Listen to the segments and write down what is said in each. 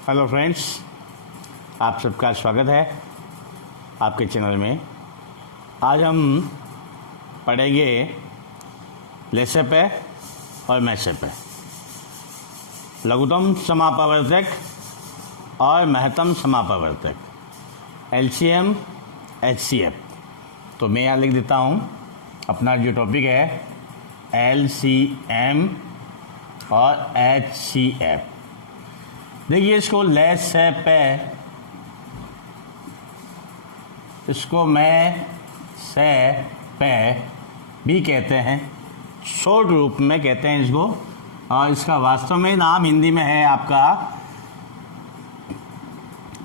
Hello friends, आप सबका स्वागत है आपके चैनल में। आज हम पढ़ेंगे लेसे पे और मैसे पे, लघुत्तम समापवर्तक और महत्तम समापवर्तक, एलसीएम एचसीएफ। तो मैं यहाँ लिख देता हूँ अपना जो टॉपिक है एलसीएम और एचसीएफ। देखिए, इसको लेसे पे, इसको मैं से पे भी कहते हैं, शॉर्ट रूप में कहते हैं इसको, और इसका वास्तव में नाम हिंदी में है आपका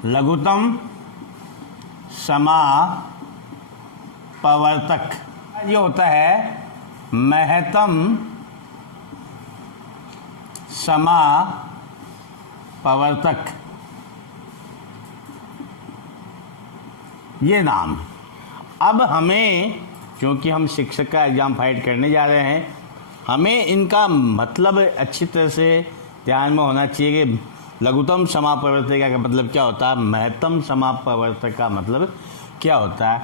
लघुत्तम समापवर्तक। ये होता है महत्तम समापवर्तक, ये नाम। अब हमें, क्योंकि हम शिक्षक का एग्ज़ाम फाइट करने जा रहे हैं, हमें इनका मतलब अच्छी तरह से ध्यान में होना चाहिए कि लघुत्तम समापवर्तक का मतलब क्या होता है, महत्तम समापवर्तक का मतलब क्या होता है।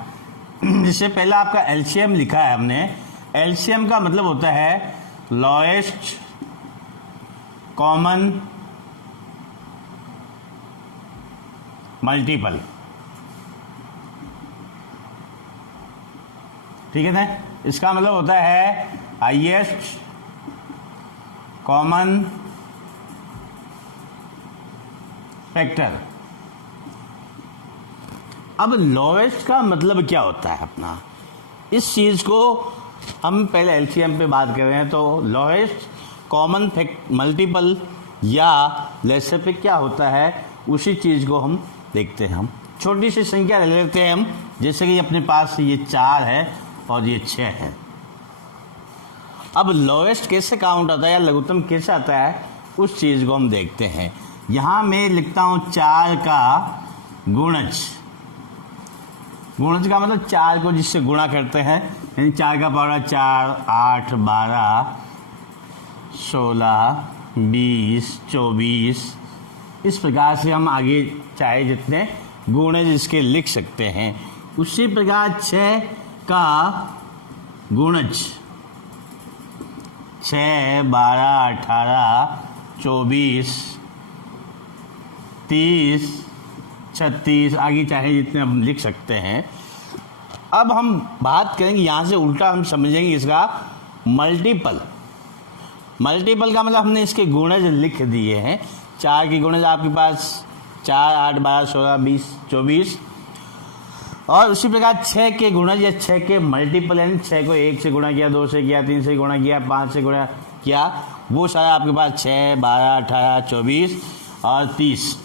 जिससे पहले आपका एलसीएम लिखा है हमने। एलसीएम का मतलब होता है लोएस्ट कॉमन मल्टीपल, ठीक है ना। इसका मतलब होता है हाईएस्ट कॉमन फैक्टर। अब लोएस्ट का मतलब क्या होता है अपना, इस चीज़ को हम पहले एलसीएम पे बात कर रहे हैं। तो लोएस्ट कॉमन मल्टीपल या लेसे पे क्या होता है, उसी चीज़ को हम देखते हैं। हम छोटी सी संख्या ले लेते हैं हम, जैसे कि अपने पास ये 4 है और ये 6 है। अब लोएस्ट कैसे काउंट आता है या लघुत्तम कैसे आता है, उस चीज़ को हम देखते हैं। यहाँ मैं लिखता हूँ 4 का गुणज। गुणज का मतलब 4 को जिससे गुणा करते हैं, यानी 4 का पावर 4, 8, 12, 16, 20, 24। इस प्रकार से हम आगे चाहे जितने गुणज इसके लिख सकते हैं। उसी प्रकार 6 का गुणज 6, 12, 18, 24, 30, 36, आगे चाहे जितने हम लिख सकते हैं। अब हम बात करेंगे, यहाँ से उल्टा हम समझेंगे इसका मल्टीपल। मल्टीपल का मतलब हमने इसके गुणज लिख दिए हैं। 4 की गुणज आपके पास 4, 8, 12, 16, 20, 24। और उसी प्रकार 6 के गुणज या 6 के मल्टीपल, यानी 6 को 1 से गुणा किया, 2 से किया, 3 से गुणा किया, 5 से गुणा किया, वो सारा आपके पास 6, 12, 18, 24 और 30।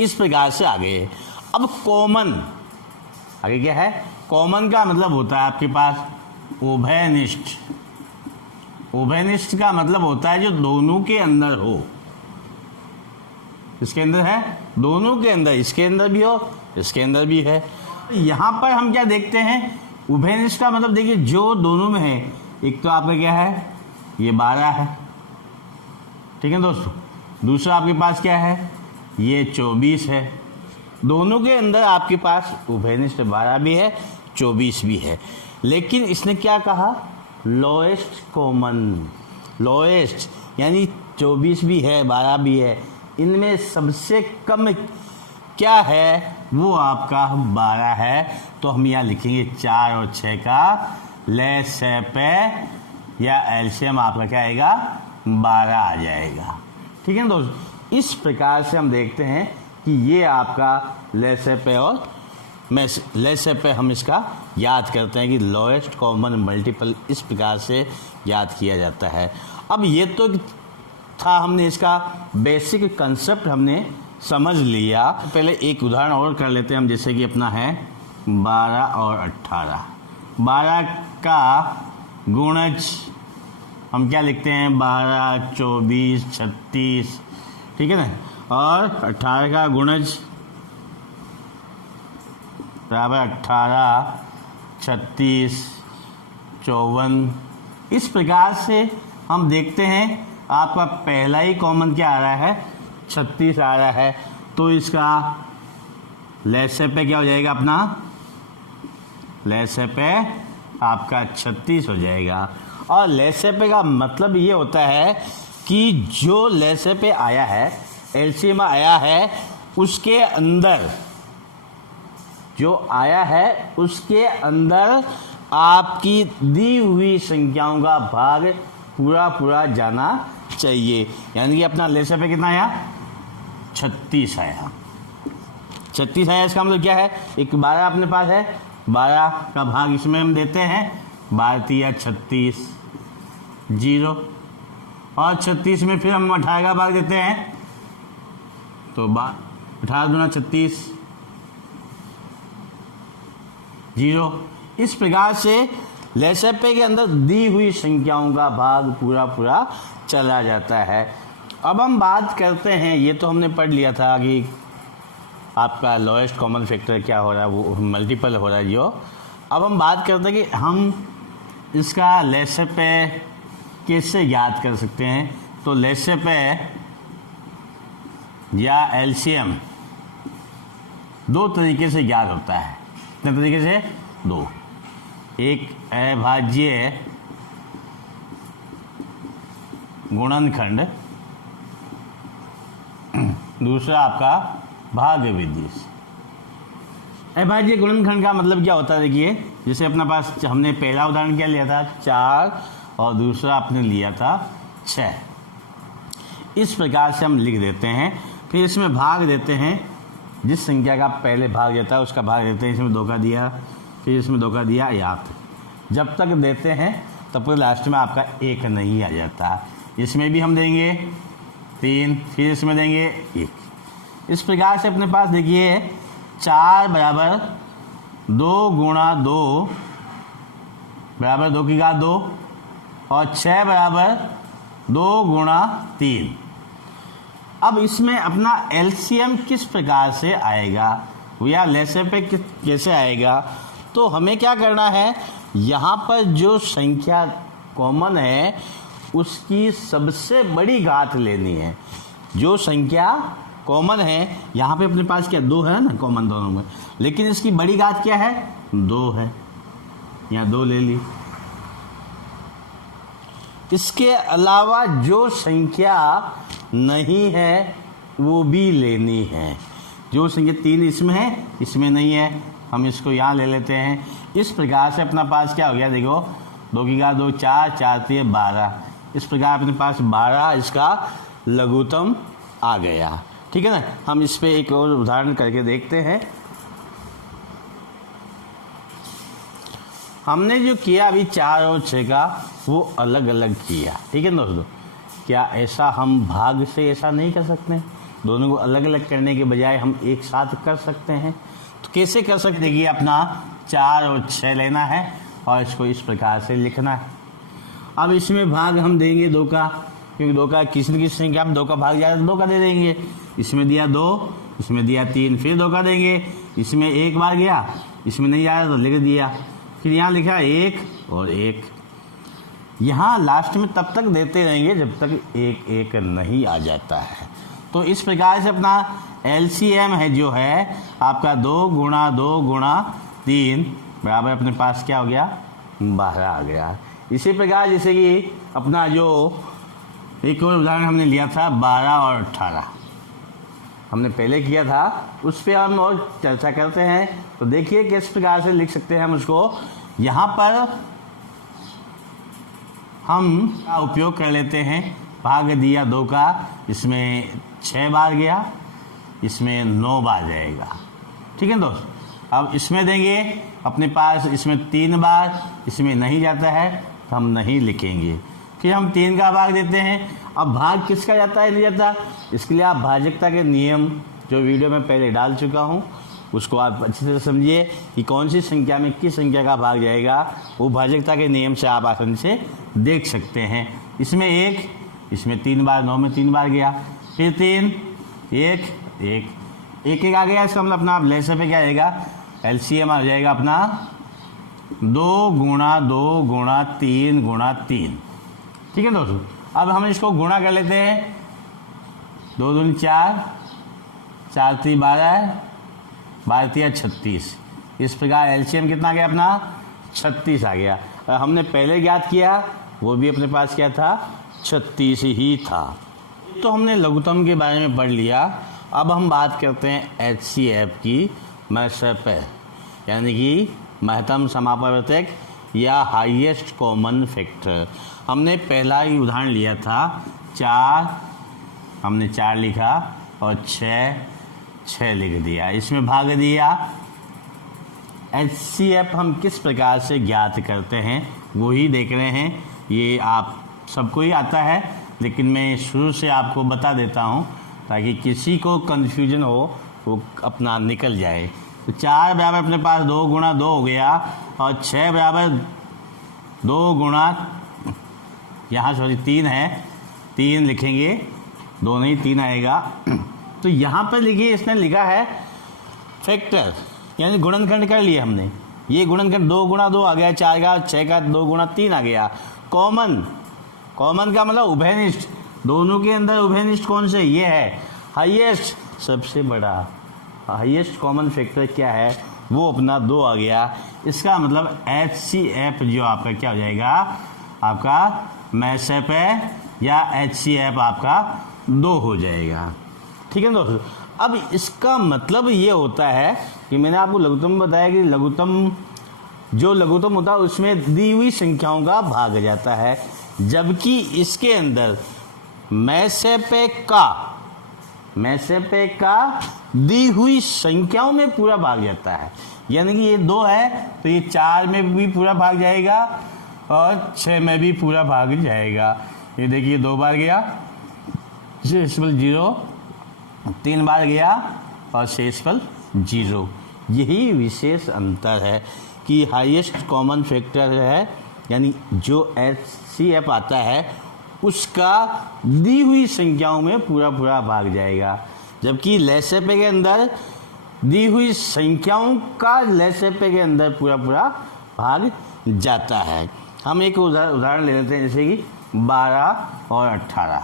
इस प्रकार से आगे। अब कॉमन, आगे क्या है, कॉमन का मतलब होता है आपके पास उभयनिष्ठ। उभयनिष्ठ का मतलब होता है जो दोनों के अंदर हो। इसके अंदर है, दोनों के अंदर, इसके अंदर भी हो, इसके अंदर भी है। यहाँ पर हम क्या देखते हैं, उभयनिष्ठ का मतलब देखिए जो दोनों में है। एक तो आपका क्या है, ये 12 है, ठीक है दोस्तों। दूसरा आपके पास क्या है, ये 24 है। दोनों के अंदर आपके पास उभयनिष्ठ 12 भी है, 24 भी है। लेकिन इसने क्या कहा, लोएस्ट कॉमन। लोएस्ट यानी 24 भी है, 12 भी है, इनमें सबसे कम क्या है, वो आपका 12 है। तो हम यहाँ लिखेंगे 4 और 6 का लेसे पे या एलसीएम आपका क्या आएगा, 12 आ जाएगा, ठीक है ना दोस्तों। इस प्रकार से हम देखते हैं कि ये आपका लेसे पे और लेसे पे हम इसका याद करते हैं कि लोएस्ट कॉमन मल्टीपल, इस प्रकार से याद किया जाता है। अब ये तो था, हमने इसका बेसिक कंसेप्ट हमने समझ लिया। पहले एक उदाहरण और कर लेते हैं हम, जैसे कि अपना है 12 और 18। 12 का गुणज हम क्या लिखते हैं, 12, 24, 36, ठीक है ना। और 18 का गुणज बराबर 18, 36, 54। इस प्रकार से हम देखते हैं आपका पहला ही कॉमन क्या आ रहा है, 36 आ रहा है, तो इसका लहसे पे क्या हो जाएगा अपना, लहसे पे आपका 36 हो जाएगा। और लहसे पे का मतलब ये होता है कि जो लहसे पे आया है, एलसीएम आया है, उसके अंदर जो आया है उसके अंदर आपकी दी हुई संख्याओं का भाग पूरा पूरा जाना चाहिए। यानी कि अपना लहसे पे कितना आया, 36 आया। 36 आया, इसका मतलब क्या है, एक 12 अपने पास है, 12 का भाग इसमें हम देते हैं, 12 या 36 0, और 36 में फिर हम 18 का भाग देते हैं, तो 18 दूना 36 0। इस प्रकार से लहसे पे के अंदर दी हुई संख्याओं का भाग पूरा पूरा चला जाता है। अब हम बात करते हैं, ये तो हमने पढ़ लिया था कि आपका लोएस्ट कॉमन फैक्टर क्या हो रहा है, वो मल्टीपल हो रहा है जो। अब हम बात करते हैं कि हम इसका लहसे पे कैसे याद कर सकते हैं। तो लहसे पे या एलसीएम दो तरीके से याद होता है। कितने तरीके से, दो। एक अभाज्य गुणनखंड, दूसरा आपका भाज्य विधि। अभाज्य गुणनखंड का मतलब क्या होता है, देखिए जैसे अपना पास हमने पहला उदाहरण क्या लिया था 4 और दूसरा आपने लिया था 6। इस प्रकार से हम लिख देते हैं, फिर इसमें भाग देते हैं, जिस संख्या का पहले भाग देता है उसका भाग देते हैं। इसमें धोखा दिया, फिर इसमें धोखा दिया, याद जब तक देते हैं तब तक लास्ट में आपका 1 नहीं आ जाता। इसमें भी हम देंगे 3, फिर इसमें देंगे 1। इस प्रकार से अपने पास देखिए 4 बराबर 2 गुणा 2 बराबर 2 की घात 2, और 6 बराबर 2 गुणा 3। अब इसमें अपना एलसीएम किस प्रकार से आएगा या लहसे पे कैसे आएगा, तो हमें क्या करना है, यहाँ पर जो संख्या कॉमन है उसकी सबसे बड़ी घात लेनी है। जो संख्या कॉमन है, यहाँ पे अपने पास क्या 2 है ना कॉमन दोनों में, लेकिन इसकी बड़ी घात क्या है, 2 है, यहाँ 2 ले ली। इसके अलावा जो संख्या नहीं है वो भी लेनी है। जो संख्या 3 इसमें है, इसमें नहीं है, हम इसको यहाँ ले लेते हैं। इस प्रकार से अपना पास क्या हो गया, देखो 2 की घात 2, 4, 4 3 12। इस प्रकार अपने पास 12 इसका लघुत्तम आ गया। ठीक है ना। हम इस पे एक और उदाहरण करके देखते हैं। हमने जो किया अभी 4 और 6 का वो अलग अलग किया, ठीक है दोस्तों। क्या ऐसा हम भाग से ऐसा नहीं कर सकते, दोनों को अलग अलग करने के बजाय हम एक साथ कर सकते हैं। तो कैसे कर सकते, देखिए अपना 4 और 6 लेना है और इसको इस प्रकार से लिखना है। अब इसमें भाग हम देंगे 2 का, क्योंकि 2 का किसी न किसी संख्या में 2 का भाग जाए तो 2 का दे देंगे। इसमें दिया 2, इसमें दिया 3, फिर 2 का देंगे। इसमें एक बार गया, इसमें नहीं आया तो लिख दिया, फिर यहाँ लिखा 1 और 1। यहाँ लास्ट में तब तक देते रहेंगे जब तक 1 1 नहीं आ जाता है। तो इस प्रकार से अपना एलसीएम है जो है आपका 2 गुणा 2 गुणा 3 बराबर अपने पास क्या हो गया, 12 आ गया। इसी प्रकार जैसे कि अपना जो एक और उदाहरण हमने लिया था 12 और 18 हमने पहले किया था, उस पर हम और चर्चा करते हैं। तो देखिए किस प्रकार से लिख सकते हैं हम उसको। यहाँ पर हम का उपयोग कर लेते हैं, भाग दिया 2 का, इसमें 6 बार गया, इसमें 9 बार जाएगा, ठीक है दोस्त। अब इसमें देंगे अपने पास, इसमें 3 बार, इसमें नहीं जाता है तो हम नहीं लिखेंगे। फिर हम 3 का भाग देते हैं। अब भाग किसका जाता है, नहीं जाता, इसके लिए आप भाजकता के नियम जो वीडियो में पहले डाल चुका हूँ उसको आप अच्छी तरह समझिए कि कौन सी संख्या में किस संख्या का भाग जाएगा। वो भाजकता के नियम से आप आसानी से देख सकते हैं। इसमें 1, इसमें 3 बार, 9 में 3 बार गया, फिर 3 1 1 1 आ गया। इसका मतलब अपना आप लहसे पे क्या आएगा, एलसीएम आ जाएगा अपना 2 गुणा 2 गुणा 3 गुणा 3, ठीक है दोस्तों। अब हम इसको गुणा कर लेते हैं, 2 दूनी 4, 4 3 12, 12 3 36। इस प्रकार एलसीएम कितना आ गया अपना 36 आ गया। और हमने पहले ज्ञात किया वो भी अपने पास क्या था 36 ही था। तो हमने लघुत्तम के बारे में पढ़ लिया। अब हम बात करते हैं HCF की MSEP यानी कि महत्तम समापवर्तक या हाईएस्ट कॉमन फैक्टर। हमने पहला ही उदाहरण लिया था 4, हमने 4 लिखा और 6 लिख दिया, इसमें भाग दिया। HCF हम किस प्रकार से ज्ञात करते हैं वो ही देख रहे हैं। ये आप सबको ही आता है लेकिन मैं शुरू से आपको बता देता हूँ ताकि किसी को कन्फ्यूजन हो वो अपना निकल जाए। तो 4 बराबर अपने पास 2 गुणा 2 हो गया और 6 बराबर 2 गुणा यहाँ 3 है, 3 लिखेंगे, 2 नहीं 3 आएगा। तो यहाँ पर लिखिए इसने लिखा है फैक्टर यानी गुणनखंड कर लिया हमने। ये गुणनखंड 2 गुणा 2 आ गया 4 का, 6 का 2 गुणा 3 आ गया। कॉमन का मतलब उभयनिष्ठ, दोनों के अंदर उभयनिष्ठ कौन से, ये है हाईएस्ट, सबसे बड़ा हाईएस्ट कॉमन फैक्टर क्या है वो अपना 2 आ गया। इसका मतलब HCF जो आपका क्या हो जाएगा, आपका MSEP या HCF आपका 2 हो जाएगा। ठीक है दोस्तों। अब इसका मतलब ये होता है कि मैंने आपको लघुत्तम बताया कि लघुत्तम होता है उसमें दी हुई संख्याओं का भाग जाता है, जबकि इसके अंदर MSEP का दी हुई संख्याओं में पूरा भाग जाता है। यानी कि ये 2 है तो ये 4 में भी पूरा भाग जाएगा और 6 में भी पूरा भाग जाएगा। ये देखिए 2 बार गया, शेष फल 0, 3 बार गया और शेष फल 0। यही विशेष अंतर है कि हाईएस्ट कॉमन फैक्टर है यानी जो HCF आता है उसका दी हुई संख्याओं में पूरा भाग जाएगा, जबकि LSEP के अंदर दी हुई संख्याओं का LSEP के अंदर पूरा भाग जाता है। हम एक उदाहरण ले लेते हैं जैसे कि 12 और 18।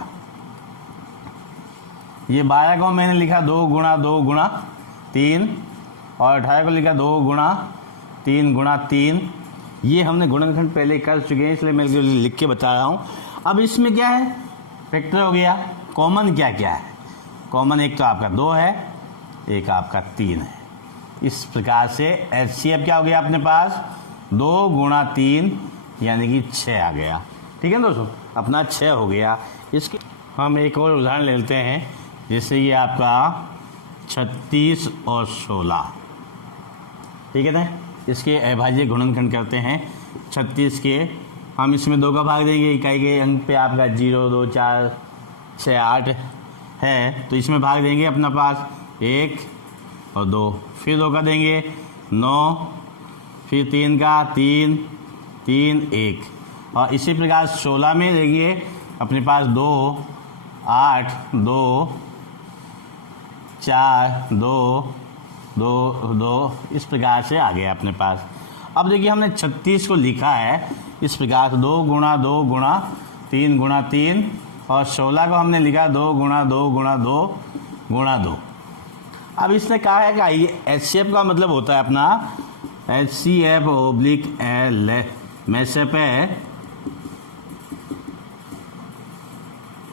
ये 12 को मैंने लिखा 2 गुणा 2 गुणा 3 और 18 को लिखा 2 गुणा 3 गुणा 3। ये हमने गुणनखंड पहले कर चुके हैं इसलिए मैं लिख के बता रहा हूँ। अब इसमें क्या है, फैक्टर हो गया। कॉमन क्या क्या है, कॉमन एक तो आपका 2 है, एक आपका 3 है। इस प्रकार से HCF क्या हो गया अपने पास 2 गुणा 3 यानी कि 6 आ गया। ठीक है दोस्तों, अपना 6 हो गया। इसके हम एक और उदाहरण ले लेते हैं जैसे ये आपका 36 और 16। ठीक है ना, इसके अभाज्य गुणनखंड करते हैं 36 के। हम इसमें 2 का भाग देंगे, इकाई के अंक पे आपका 0 2 4 6 8 है तो इसमें भाग देंगे अपना पास 1 और 2, फिर 2 का देंगे 9, फिर 3 का 3 3 1। और इसी प्रकार 16 में देखिए अपने पास 2 8 2 4 2 2 2 इस प्रकार से आ गया अपने पास। अब देखिए हमने 36 को लिखा है इस प्रकार 2 गुणा 2 गुणा 3 गुणा 3 और 16 को हमने लिखा 2 गुणा 2 गुणा 2 गुणा 2। अब इसने कहा है कि HCF का मतलब होता है अपना HCF ओब्लिक MSEP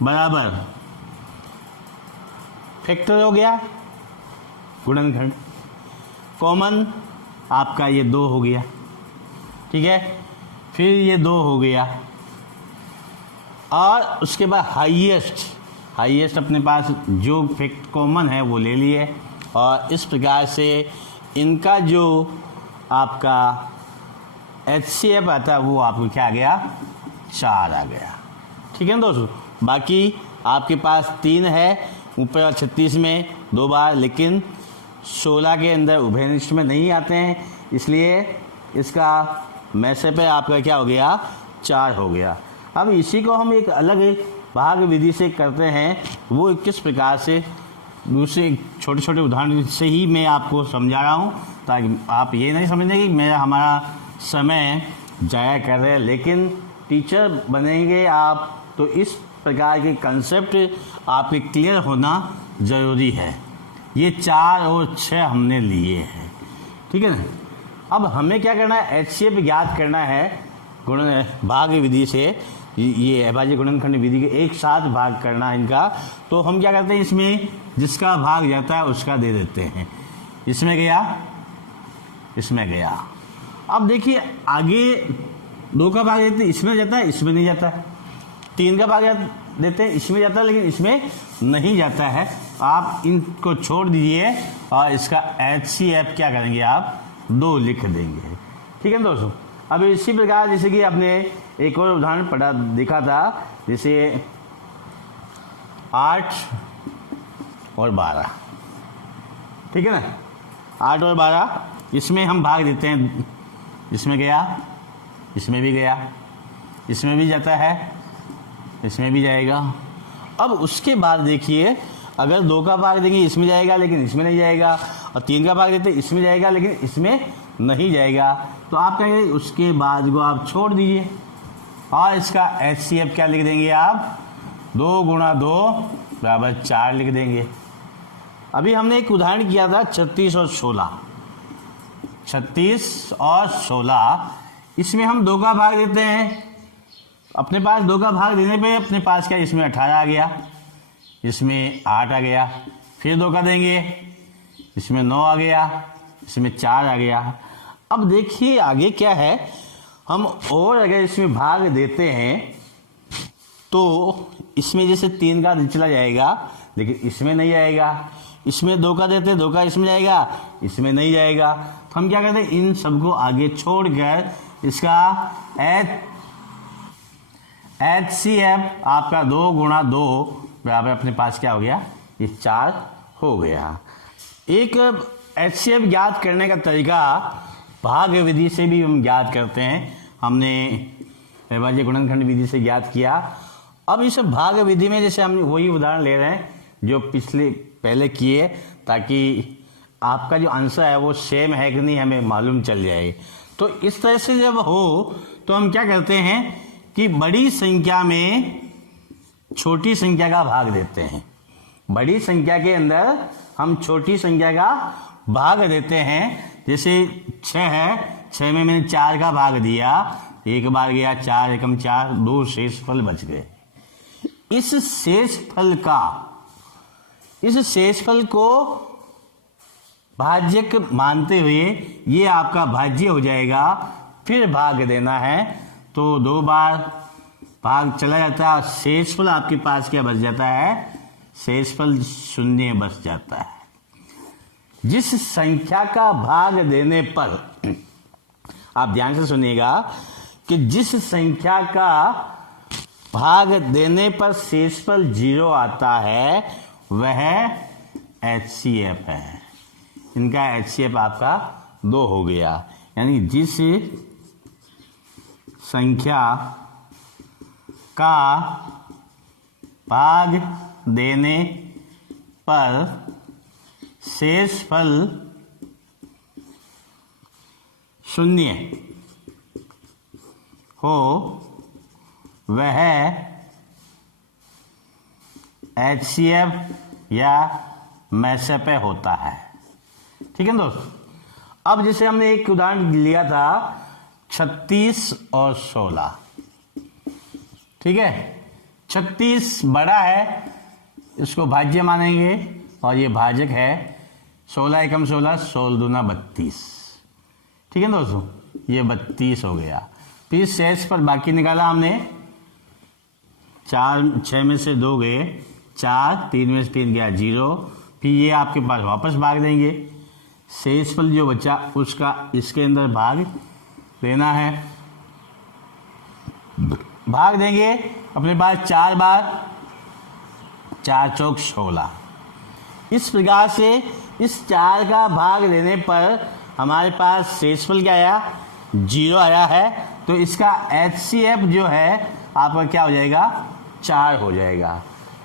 बराबर फैक्टर हो गया गुणनखंड, कॉमन आपका ये 2 हो गया। ठीक है, फिर ये 2 हो गया और उसके बाद हाईएस्ट अपने पास जो फैक्ट कॉमन है वो ले लिए और इस प्रकार से इनका जो आपका HCF आता है वो आपको क्या आ गया 4 आ गया। ठीक है दोस्तों, बाकी आपके पास 3 है ऊपर 36 में 2 बार, लेकिन 16 के अंदर उभयनिष्ठ में नहीं आते हैं इसलिए इसका MSEP आपका क्या हो गया 4 हो गया। अब इसी को हम एक अलग भाग विधि से करते हैं, वो किस प्रकार से दूसरे छोटे छोटे उदाहरण से ही मैं आपको समझा रहा हूँ ताकि आप ये नहीं समझें कि मेरा हमारा समय जाया कर रहे हैं। लेकिन टीचर बनेंगे आप तो इस प्रकार के कंसेप्ट आपके क्लियर होना ज़रूरी है। ये 4 और 6 हमने लिए हैं, ठीक है ना। अब हमें क्या करना है, HCF ज्ञात करना है गुण भाग विधि से। ये अभाज्य गुणनखंड विधि के एक साथ भाग करना है इनका। तो हम क्या करते हैं, इसमें जिसका भाग जाता है उसका दे देते हैं। इसमें गया, इसमें गया। अब देखिए आगे 2 का भाग देते हैं, इसमें जाता है, इसमें नहीं जाता है। 3 का भाग देते हैं, इसमें जाता है लेकिन इसमें नहीं जाता है। आप इनको छोड़ दीजिए और इसका HCF क्या करेंगे, आप 2 लिख देंगे, ठीक है दोस्तों। अब इसी प्रकार जैसे कि आपने एक और उदाहरण पढ़ा देखा था, जैसे 8 और 12, ठीक है ना। 8 और 12 इसमें हम भाग देते हैं, इसमें गया, इसमें भी गया, इसमें भी जाता है, इसमें भी जाएगा। अब उसके बाद देखिए अगर 2 का भाग देंगे इसमें जाएगा लेकिन इसमें नहीं जाएगा, और 3 का भाग देते इसमें जाएगा लेकिन इसमें नहीं जाएगा। तो आप कहेंगे उसके बाद को आप छोड़ दीजिए और इसका HCF क्या लिख देंगे आप, 2 × 2 = 4 लिख देंगे। अभी हमने एक उदाहरण किया था 36 और 16, 36 और 16, इसमें हम 2 का भाग देते हैं। अपने पास 2 का भाग देने पे अपने पास क्या, इसमें 18 आ गया, इसमें 8 आ गया, फिर 2 का देंगे, इसमें 9 आ गया, इसमें 4 आ गया। अब देखिए आगे क्या है, हम और अगर इसमें भाग देते हैं तो इसमें जैसे 3 का चला जाएगा लेकिन इसमें नहीं आएगा, इसमें 2 का देते हैं, 2 का इसमें जाएगा, इसमें नहीं जाएगा। तो हम क्या करते हैं, इन सबको आगे छोड़कर इसका HCF आपका 2 × 2 बराबर अपने पास क्या हो गया, ये 4 हो गया। एक HCF ज्ञात करने का तरीका भाग विधि से भी हम ज्ञात करते हैं। हमने अभाज्य गुणनखंड विधि से ज्ञात किया। अब इस भाग विधि में जैसे हम वही उदाहरण ले रहे हैं जो पहले किए, ताकि आपका जो आंसर है वो सेम है कि नहीं हमें मालूम चल जाए। तो इस तरह से जब हो तो हम क्या करते हैं कि बड़ी संख्या में छोटी संख्या का भाग देते हैं। बड़ी संख्या के अंदर हम छोटी संख्या का भाग देते हैं। जैसे 6 है, 6 में मैंने 4 का भाग दिया, 1 बार गया, 4 एकम 4, 2 शेषफल बच गए। इस शेषफल को भाज्यक मानते हुए ये आपका भाज्य हो जाएगा। फिर भाग देना है तो 2 बार भाग चला जाता है, शेषफल आपके पास क्या बच जाता है, शेषफल 0 बच जाता है। जिस संख्या का भाग देने पर, आप ध्यान से सुनिएगा कि जिस संख्या का भाग देने पर शेषफल 0 आता है वह HCF है। इनका HCF आपका 2 हो गया। यानी जिस संख्या का भाग देने पर शेषफल 0 हो वह HCF या मैसेप होता है। ठीक है दोस्त। अब जैसे हमने एक उदाहरण लिया था 36 और 16, ठीक है। 36 बड़ा है, इसको भाज्य मानेंगे और ये भाजक है। 16 एकम 16, 16 दूना 32, ठीक है दोस्तों, ये 32 हो गया। फिर शेष पर बाकी निकाला हमने, 6 में से 2 गए 4, 3 में से 3 गया 0। फिर ये आपके पास वापस भाग देंगे, शेषफल जो बचा उसका इसके अंदर भाग देना है। भाग देंगे अपने पास 4 बार, 4 चौक 16। इस प्रकार से इस 4 का भाग देने पर हमारे पास शेषफल क्या आया, 0 आया है। तो इसका HCF जो है आपका क्या हो जाएगा, 4 हो जाएगा।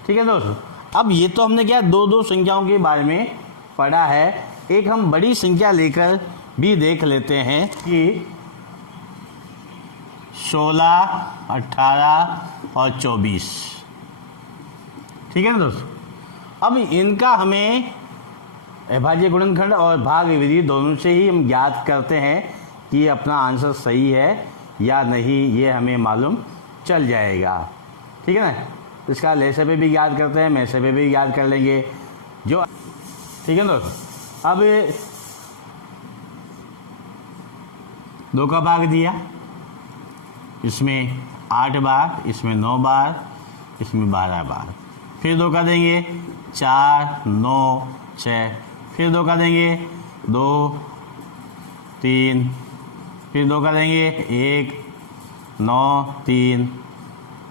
ठीक है दोस्तों। अब ये तो हमने क्या 2 संख्याओं के बारे में पढ़ा है। एक हम बड़ी संख्या लेकर भी देख लेते हैं कि 16, 18 और 24, ठीक है ना दोस्तों। अब इनका हमें अभाज्य गुणनखंड और भाग विधि दोनों से ही हम ज्ञात करते हैं कि अपना आंसर सही है या नहीं, ये हमें मालूम चल जाएगा। ठीक है ना। इसका लेसे पे भी याद करते हैं, मैसे पे भी याद कर लेंगे जो, ठीक है दोस्तों। अब 2 का भाग दिया, इसमें 8 बार, इसमें 9 बार, इसमें 12 बार। फिर 2 का देंगे 4, 9, 6, फिर 2 का देंगे 2, 3, फिर 2 का देंगे 1, 9, 3,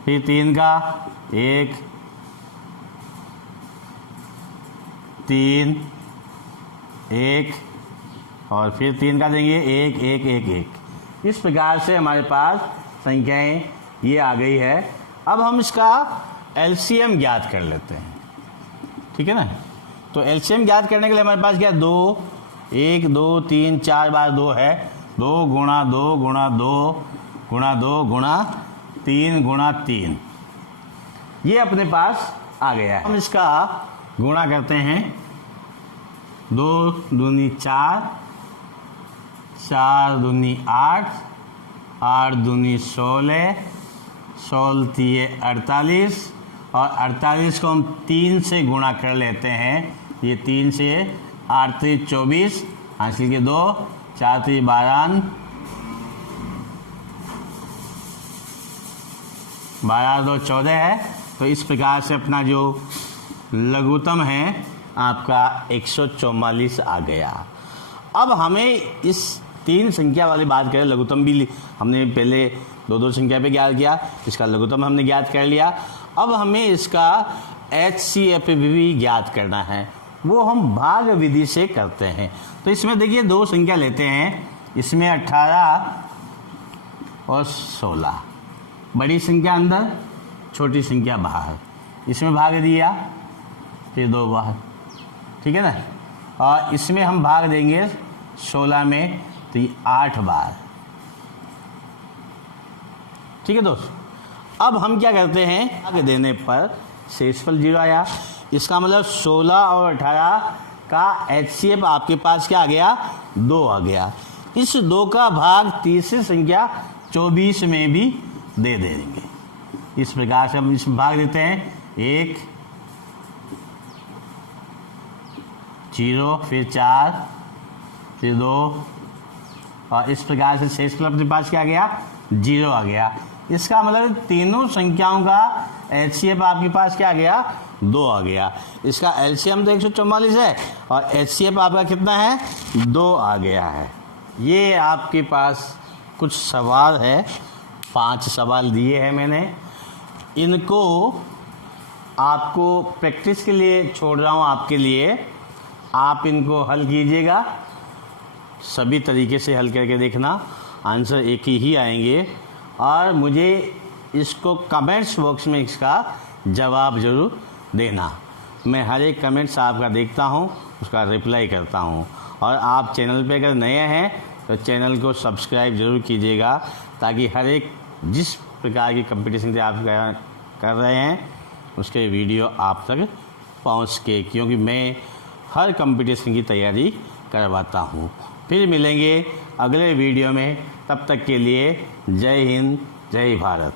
फिर 3 का 1, 3, 1 और फिर 3 का देंगे 1, 1, 1, 1। इस प्रकार से हमारे पास संख्याएं ये आ गई है। अब हम इसका एलसीएम ज्ञात कर लेते हैं। ठीक है ना। तो एलसीएम ज्ञात करने के लिए हमारे पास क्या 2, 1, 2, 3, 4 बार 2 है। 2 गुणा 2 गुणा 2 गुणा 2 गुणा 3 गुणा 3, ये अपने पास आ गया है। हम इसका गुणा करते हैं। 2 दूनी 4, 4 दूनी 8, 8 दूनी 16, 16 तिये 48 और 48 को हम 3 से गुणा कर लेते हैं। ये 3 से 8 3 24, हासिल के 2, 4 3 12, 12 2 14 है। तो इस प्रकार से अपना जो लघुत्तम है आपका 144 आ गया। अब हमें इस 3 संख्या वाली बात करें, लघुत्तम भी हमने पहले 2 संख्या पे ज्ञात किया, इसका लघुत्तम हमने ज्ञात कर लिया। अब हमें इसका HCF भी ज्ञात करना है, वो हम भाग विधि से करते हैं। तो इसमें देखिए 2 संख्या लेते हैं, इसमें 18 और 16, बड़ी संख्या अंदर, छोटी संख्या बाहर। इसमें भाग दिया, फिर 2 बाहर। ठीक है ना। और इसमें हम भाग देंगे 16 में, तो ये 8 बार। ठीक है दोस्त। अब हम क्या करते हैं, भाग देने पर शेषफल 0 आया। इसका मतलब 16 और 18 का HCF आपके पास क्या आ गया, 2 आ गया। इस 2 का भाग तीसरी संख्या 24 में भी दे देंगे। इस प्रकार से हम इसमें भाग देते हैं 1, 0, फिर 4, फिर 2 और इस प्रकार से शेषफल अपने पास क्या आ गया, 0 आ गया। इसका मतलब तीनों संख्याओं का HCF आपके पास क्या आ गया, 2 आ गया। इसका LCM तो 144 है और HCF आपका कितना है, 2 आ गया है। ये आपके पास कुछ सवाल है, 5 सवाल दिए हैं मैंने, इनको आपको प्रैक्टिस के लिए छोड़ रहा हूँ आपके लिए। आप इनको हल कीजिएगा, सभी तरीके से हल करके देखना, आंसर एक ही आएंगे। और मुझे इसको कमेंट्स बॉक्स में इसका जवाब ज़रूर देना। मैं हर एक कमेंट्स आपका देखता हूँ, उसका रिप्लाई करता हूँ। और आप चैनल पे अगर नए हैं तो चैनल को सब्सक्राइब ज़रूर कीजिएगा, ताकि हर एक जिस प्रकार की कंपटीशन से आप कर रहे हैं उसके वीडियो आप तक पहुँच के, क्योंकि मैं हर कंपटीशन की तैयारी करवाता हूँ। फिर मिलेंगे अगले वीडियो में, तब तक के लिए जय हिंद, जय भारत।